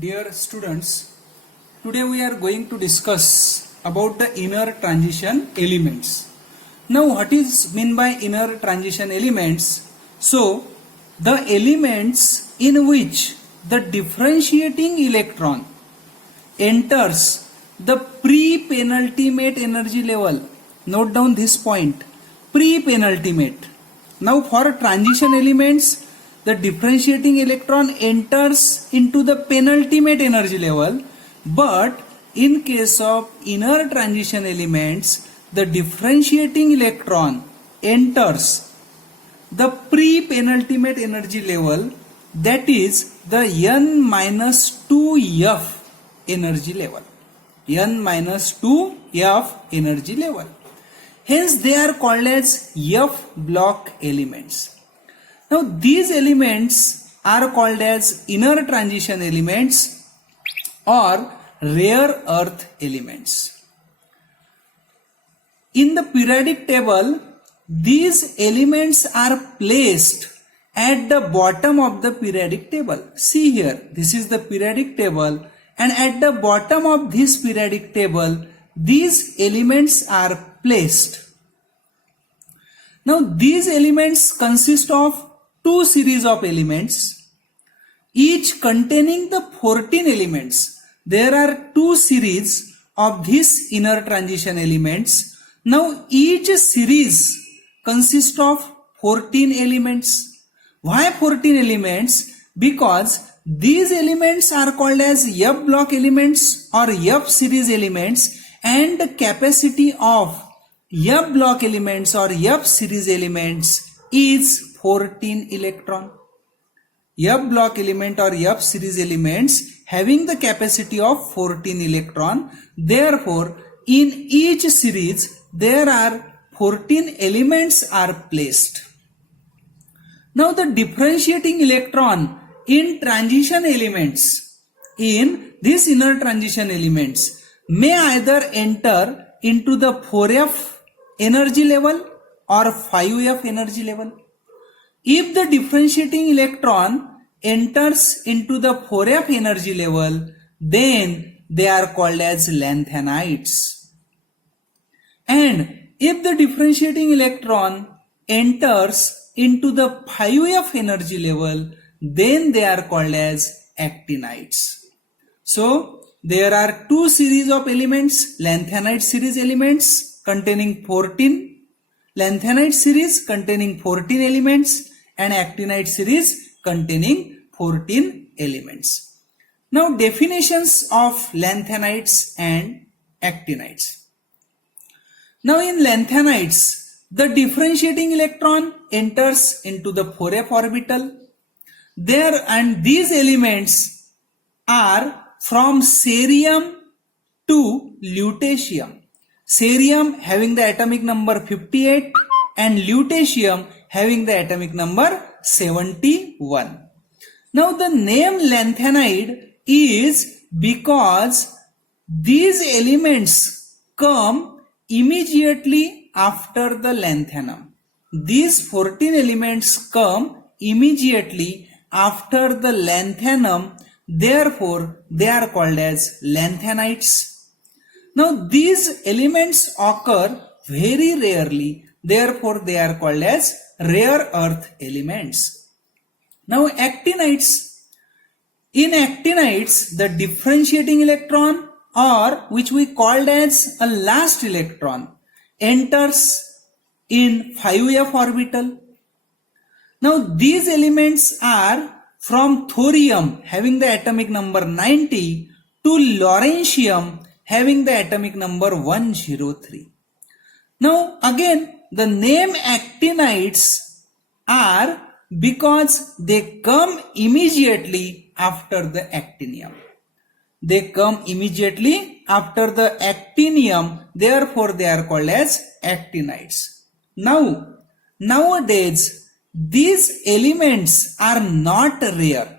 Dear students, today we are going to discuss about the inner transition elements. Now what is mean by inner transition elements? So the elements in which the differentiating electron enters the pre-penultimate energy level. Note down this point, pre-penultimate. Now for transition elements, the differentiating electron enters into the penultimate energy level, but in case of inner transition elements, the differentiating electron enters the pre-penultimate energy level, that is the n-2f energy level. n-2f energy level. Hence they are called as F block elements. Now these elements are called as inner transition elements or rare earth elements. In the periodic table, these elements are placed at the bottom of the periodic table. See here, this is the periodic table, and at the bottom of this periodic table, these elements are placed. Now these elements consist of two series of elements, each containing the 14 elements. There are two series of these inner transition elements. Now each series consists of 14 elements. Why 14 elements? Because these elements are called as F block elements or F series elements, and the capacity of F block elements or F series elements is 14 electron. F block element or F series elements having the capacity of 14 electron. Therefore, in each series there are 14 elements are placed. Now the differentiating electron in transition elements, in these inner transition elements, may either enter into the 4f energy level or 5f energy level. If the differentiating electron enters into the 4f energy level, then they are called as lanthanides. And if the differentiating electron enters into the 5f energy level, then they are called as actinides. So there are two series of elements, lanthanide series elements containing 14, lanthanide series containing 14 elements, and actinide series containing 14 elements. Now definitions of lanthanides and actinides. Now in lanthanides, the differentiating electron enters into the 4f orbital. There, and these elements are from cerium to lutetium. Cerium having the atomic number 58 and lutetium having the atomic number 71. Now the name lanthanide is because these elements come immediately after the lanthanum. These 14 elements come immediately after the lanthanum, therefore they are called as lanthanides. Now these elements occur very rarely, therefore they are called as rare earth elements. Now actinides. In actinides, the differentiating electron, or which we called as a last electron, enters in 5f orbital. Now these elements are from thorium having the atomic number 90 to lawrencium having the atomic number 103. Now again, the name actinides are because they come immediately after the actinium. They come immediately after the actinium, therefore they are called as actinides. Now, nowadays, these elements are not rare.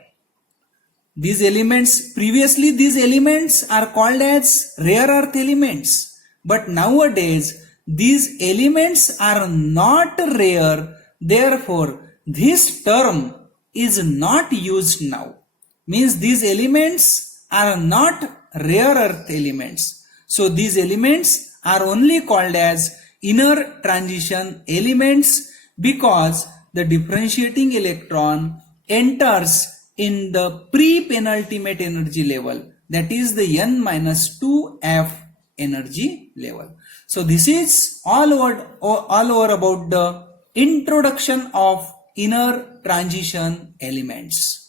These elements, previously these elements are called as rare earth elements, but nowadays these elements are not rare, therefore this term is not used now. means these elements are not rare earth elements. So these elements are only called as inner transition elements because the differentiating electron enters in the pre-penultimate energy level, that is the n-2f energy level. So this is all over about the introduction of inner transition elements.